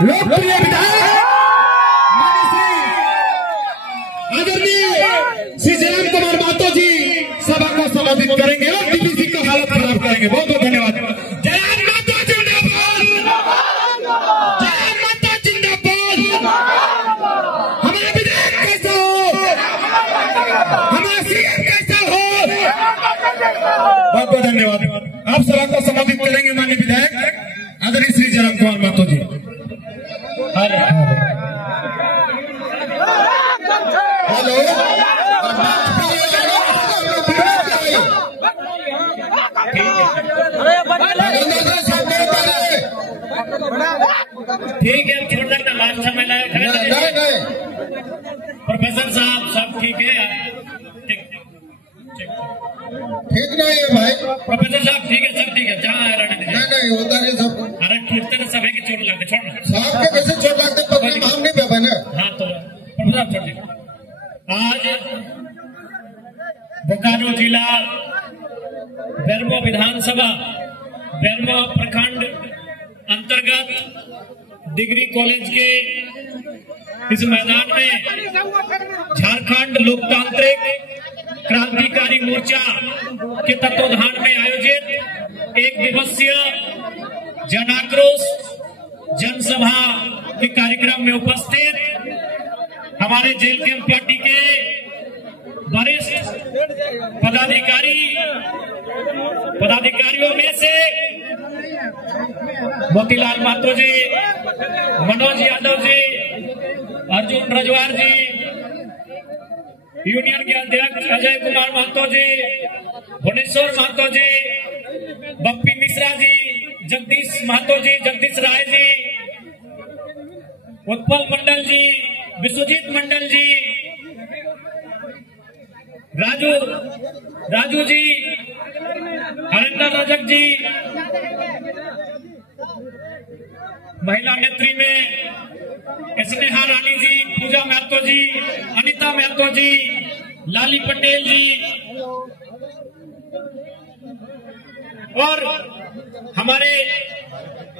लोकप्रिय विधायक आदरणीय श्री जयराम कुमार महतो जी सभा को संबोधित करेंगे और डीवीसी का हालत खराब करेंगे। बहुत बहुत धन्यवाद। जयराम महतो जिंदाबाद, जयराम महतो जिंदाबाद। हमारा विधायक कैसा हो, हमारा सीएम कैसा हो। बहुत बहुत धन्यवाद। आप सभा को संबोधित करेंगे माननीय विधायक आदरणीय श्री जयराम कुमार महतो जी। हेलो ठीक है, छोड़ सकता लास्ट समय प्रोफेसर साहब सब ठीक है। ठीक नहीं है भाई, प्रोफेसर साहब ठीक है, सब ठीक है। जहाँ नहीं उधर ही सब। अरे छूटते ना सभी की चोट लगते, छोड़ साहब के कैसे चोट लगते, पत्नी काम नहीं पे ना। हाँ तो प्रोफेसर छोड़ दीजिए। आज बोकारो जिला बेरमो विधानसभा बेरमो प्रखंड अंतर्गत डिग्री कॉलेज के इस मैदान में झारखंड लोकतांत्रिक क्रांतिकारी मोर्चा के तत्वाधान में आयोजित एक दिवसीय जन आक्रोश जनसभा के कार्यक्रम में उपस्थित हमारे जेल कैंप पार्टी के वरिष्ठ पदाधिकारियों में से मोतीलाल महतो जी, मनोज यादव जी, अर्जुन रजवार जी, यूनियन के अध्यक्ष अजय कुमार महतो जी, भुवनेश्वर महतो जी, बप्पी मिश्रा जी, जगदीश महतो जी, जगदीश राय जी, उत्पल मंडल जी, विश्वजीत मंडल जी, राजू जी, हरिंदर रजक जी, महिला नेत्री में स्नेहा रानी जी, पूजा महतो जी, अनिता महतो जी, लाली पटेल जी और हमारे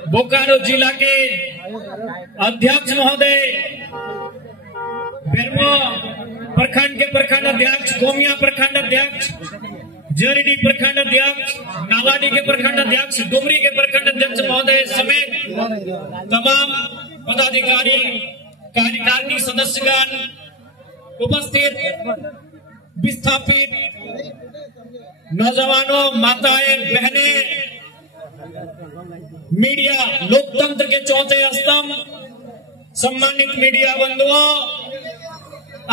बोकारो जिला के अध्यक्ष महोदय, बेरमो प्रखंड के प्रखंड अध्यक्ष, गोमिया प्रखंड अध्यक्ष, जरीडी प्रखंड अध्यक्ष, नालाडी के प्रखंड अध्यक्ष, डुमरी के प्रखंड अध्यक्ष महोदय समेत तमाम पदाधिकारी कार्यकारिणी सदस्यगण, उपस्थित विस्थापित नौजवानों, माताएं, बहनें, मीडिया, लोकतंत्र के चौथे स्तंभ, सम्मानित मीडिया बंधुओं,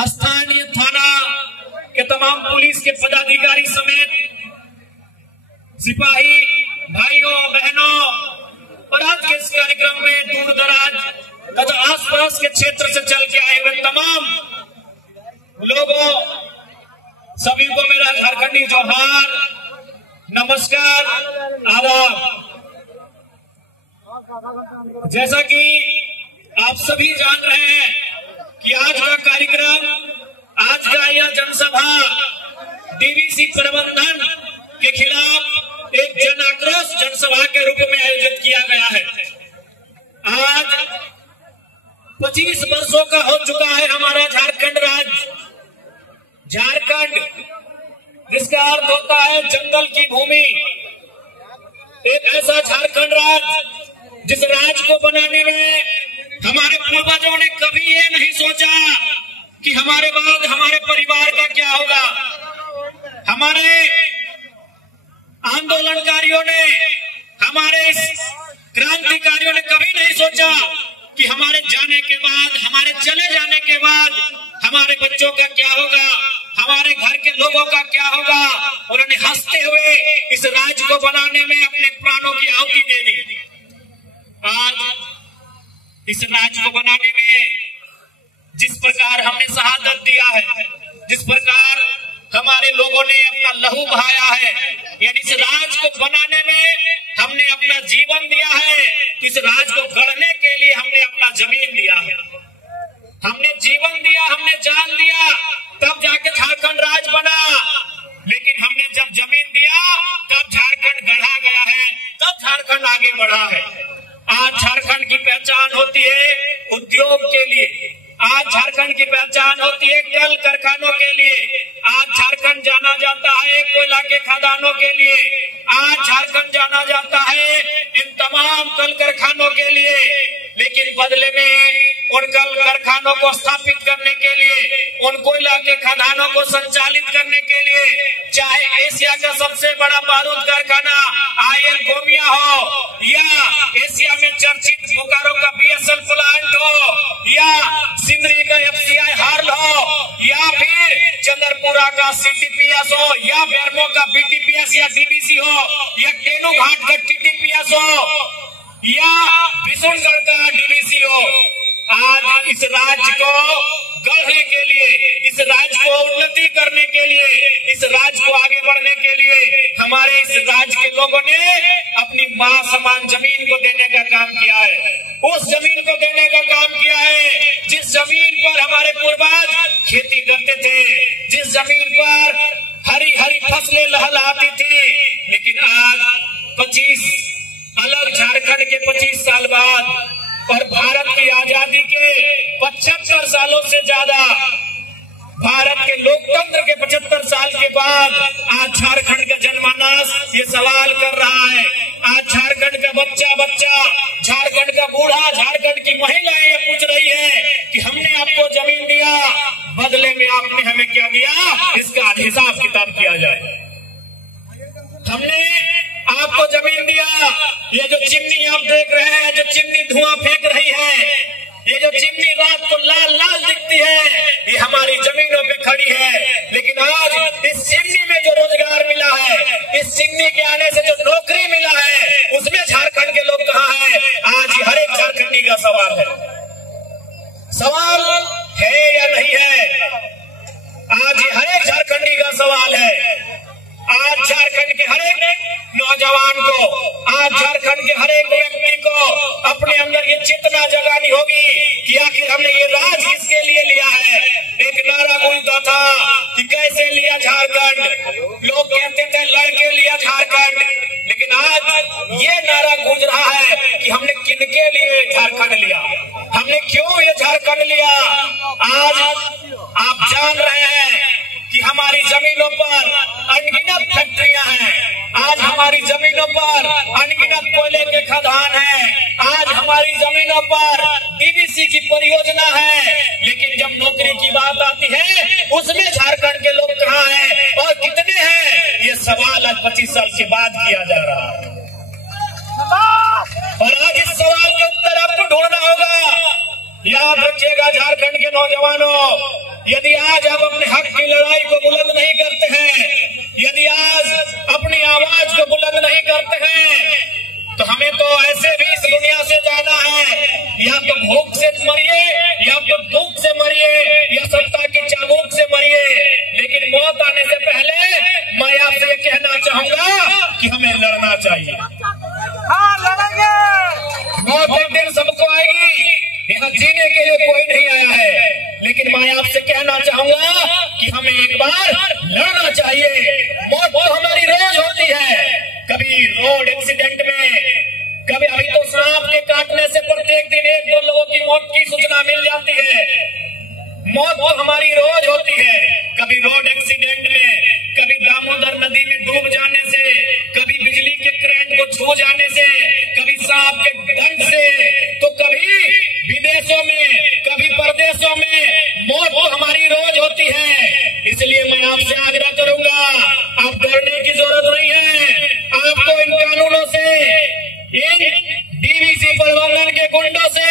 स्थानीय थाना के तमाम पुलिस के पदाधिकारी समेत सिपाही भाइयों बहनों और आज के इस कार्यक्रम में दूर दराज तथा आसपास के क्षेत्र से चल के आए हुए तमाम लोगों, सभी को मेरा झारखंडी जोहार, नमस्कार, आदाब। जैसा कि आप सभी जान रहे हैं कि आज का कार्यक्रम, आज का यह जनसभा डीवीसी प्रबंधन के खिलाफ एक जन आक्रोश जनसभा के रूप में आयोजित किया गया है। आज 25 वर्षों का हो चुका है हमारा झारखंड राज्य। झारखंड जिसका अर्थ होता है जंगल की भूमि। एक ऐसा झारखंड राज्य जिस राज्य को बनाने में हमारे पूर्वजों ने कभी ये नहीं सोचा कि हमारे बाद हमारे परिवार का क्या होगा। हमारे आंदोलनकारियों ने, हमारे क्रांतिकारियों ने कभी नहीं सोचा कि हमारे जाने के बाद, हमारे चले जाने के बाद हमारे बच्चों का क्या होगा, हमारे घर के लोगों का क्या होगा। उन्होंने हंसते हुए इस राज्य को बनाने में अपने प्राणों की आहुति दे दी। आज इस राज्य को बनाने में जिस प्रकार हमने शहादत दिया है, जिस प्रकार हमारे लोगों ने अपना लहू बहाया है, यानी इस राज्य को बनाने में हमने अपना जीवन दिया है, तो इस राज्य को गढ़ने के लिए हमने अपना जमीन दिया है, हमने जीवन दिया, हमने जान दिया, तब जाके झारखंड राज्य बना। लेकिन हमने जब जमीन दिया तब झारखंड गढ़ा गया है, तब झारखंड आगे बढ़ा है। आज झारखंड की पहचान होती है उद्योग के लिए। आज झारखंड की पहचान होती है कल कारखानों के लिए। आज झारखंड जाना जाता है कोयला के खदानों के लिए। आज झारखंड जाना जाता है इन तमाम कल कारखानों के लिए। लेकिन बदले में उन कल कारखानों को स्थापित करने के लिए, उन कोयला के खदानों को संचालित करने के लिए, चाहे एशिया का सबसे बड़ा बारूद कारखाना IL गोमिया हो, या एशिया में चर्चित बोकारो का BSL प्लांट हो, या सिंदरी का FCI हार्ल हो, या फिर चंद्रपुरा का CTPS हो, या बेरमो का BTPS या DBC हो, या टेनू घाट का TTPS हो, या विशुनगढ़ का DBC हो। आज इस राज्य को गढ़ने के लिए, इस राज्य को उन्नति करने के लिए, इस राज्य को आगे बढ़ने के लिए हमारे इस राज्य के लोगों ने अपनी मां समान जमीन को देने का काम किया है। उस जमीन को देने का काम किया है जिस जमीन पर हमारे पूर्वज खेती करते थे, जिस जमीन पर हरी हरी फसलें लहलहाती थी। लेकिन आज 25 अलग झारखंड के 25 साल बाद और भारत की आजादी के 75 सालों से ज्यादा, भारत के लोकतंत्र के 75 साल के बाद आज झारखंड का जनमानस ये सवाल कर रहा है। आज झारखंड का बच्चा बच्चा, झारखंड का बूढ़ा, झारखंड की महिलाएं ये पूछ रही है कि हमने आपको जमीन दिया, बदले में आपने हमें क्या दिया, इसका हिसाब किताब किया जाए। हमने आपको जमीन दिया, ये जो चिमनी आप देख रहे हैं, जो चिमनी धुआं फेंक रही है, ये जो चिमनी रात को लाल लाल दिखती है, ये हमारी जमीनों पे खड़ी है। लेकिन आज इस चिमनी में जो रोजगार मिला है, इस चिमनी के आने से जो नौकरी मिला है, उसमें झारखंड के लोग कहाँ हैं? आज हर एक झारखंडी का सवाल है। सवाल है या नहीं है? आज हर एक झारखंडी का सवाल है। आज झारखंड के हर एक नौजवान को, आज झारखंड के हर एक व्यक्ति को अपने अंदर ये चेतना जगानी होगी कि आखिर हमने ये राज किसके लिए लिया है। एक नारा गूंजता था कि कैसे लिया झारखंड, लोग कहते थे लड़के लिया झारखंड, लेकिन आज ये नारा गूंज रहा है कि हमने किनके लिए झारखंड लिया, हमने क्यों ये झारखंड लिया। आज आप जान रहे हैं कि हमारी जमीनों पर अनगिनत फैक्ट्रियां हैं, आज हमारी जमीनों पर अनगिनत कोयले के खदान हैं, आज हमारी जमीनों पर DBC की परियोजना है। लेकिन जब नौकरी की बात आती है उसमें झारखंड के लोग कहाँ हैं और कितने हैं, ये सवाल आज 25 साल के बाद किया जा रहा है। और आज इस सवाल के उत्तर आपको ढूंढना होगा। याद रखिएगा झारखंड के नौजवानों, यदि आज आप अपने हक की लड़ाई को बुलंद नहीं करते हैं, यदि आज अपनी आवाज को बुलंद नहीं करते हैं, तो हमें तो ऐसे भी इस दुनिया से जाना है, या तो भूख से मरिए, या तो दुख से मरिए, या सत्ता की चाबुक से मरिए। लेकिन मौत आने से पहले मैं आपसे ये कहना चाहूंगा कि हमें लड़ना चाहिए। मौत एक दिन सबको आएगी, यहाँ जीने के लिए कोई नहीं आया है। लेकिन मैं आपसे कहना चाहूंगा कि हमें एक बार लड़ना चाहिए। मौत तो हमारी रोज होती है, कभी रोड एक्सीडेंट में, कभी अभी तो सांप के काटने से प्रत्येक दिन 1-2 लोगों की मौत की सूचना मिल जाती है। मौत तो हमारी रोज होती है, कभी रोड एक्सीडेंट में, कभी दामोदर नदी में डूब जाने से, कभी बिजली के करंट को छू जाने से, कभी सांप के डंक से, तो कभी विदेशों में, कभी परदेशों में। मौत तो हमारी रोज होती है। इसलिए मैं आपसे आग्रह करूंगा, आप डरने की जरूरत नहीं है। आपको इन कानूनों से, इन DBC प्रबंधन के गुंडों से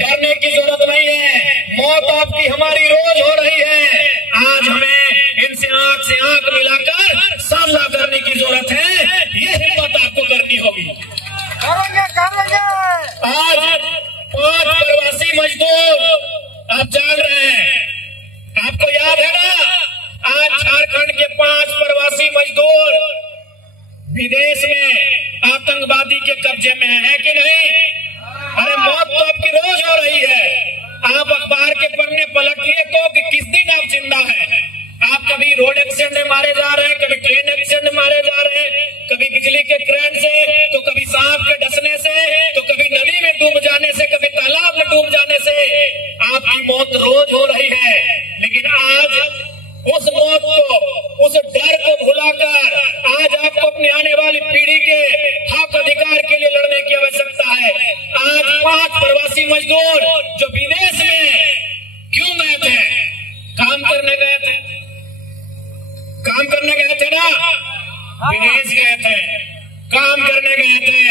डरने की जरूरत नहीं है। मौत आपकी हमारी रोज हो रही है। आज हमें इनसे आंख से आंख मिलाकर सामना करने की जरूरत है। ये हिम्मत आपको करनी होगी। आज 5 प्रवासी मजदूर आप जान रहे हैं, आपको याद है ना, आज झारखंड के 5 प्रवासी मजदूर विदेश में आतंकवादी के कब्जे में है कि नहीं? अरे मौत तो आपकी रोज हो रही है। आप अखबार के पन्ने पलटिए तो कि किस दिन आप जिंदा हैं। आप कभी रोड एक्सीडेंट में मारे जा रहे हैं, कभी ट्रेन एक्सीडेंट में मारे जा रहे हैं, कभी बिजली के करंट से, तो कभी सांप के डसने से, तो कभी नदी में डूब जाने से, कभी तालाब में डूब जाने से। मौत रोज हो रही है, लेकिन आज उस मौत को, उस डर को भुलाकर आज आपको अपनी आने वाली पीढ़ी के हक अधिकार के लिए लड़ने की आवश्यकता है। आज 5 प्रवासी मजदूर जो विदेश में क्यों गए थे? काम करने गए थे, काम करने गए थे ना, विदेश गए थे, काम करने गए थे।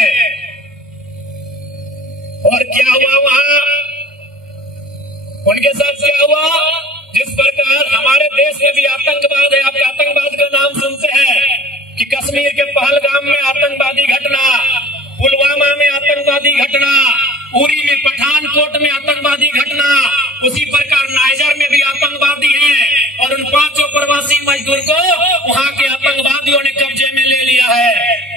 और क्या हुआ वहां? उनके साथ क्या हुआ? जिस प्रकार हमारे देश में भी आतंकवाद है, आप आतंकवाद का नाम सुनते हैं कि कश्मीर के पहलगाम में आतंकवादी घटना, पुलवामा में आतंकवादी घटना, उरी में, पठानकोट में आतंकवादी घटना, उसी प्रकार नाइजर में भी आतंकवादी हैं और उन 5 प्रवासी मजदूर को वहां के आतंकवादियों ने कब्जे में ले लिया है।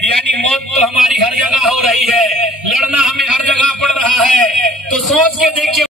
यानी मौत तो हमारी हर जगह हो रही है, लड़ना हमें हर जगह पड़ रहा है। तो सोच के देखिए।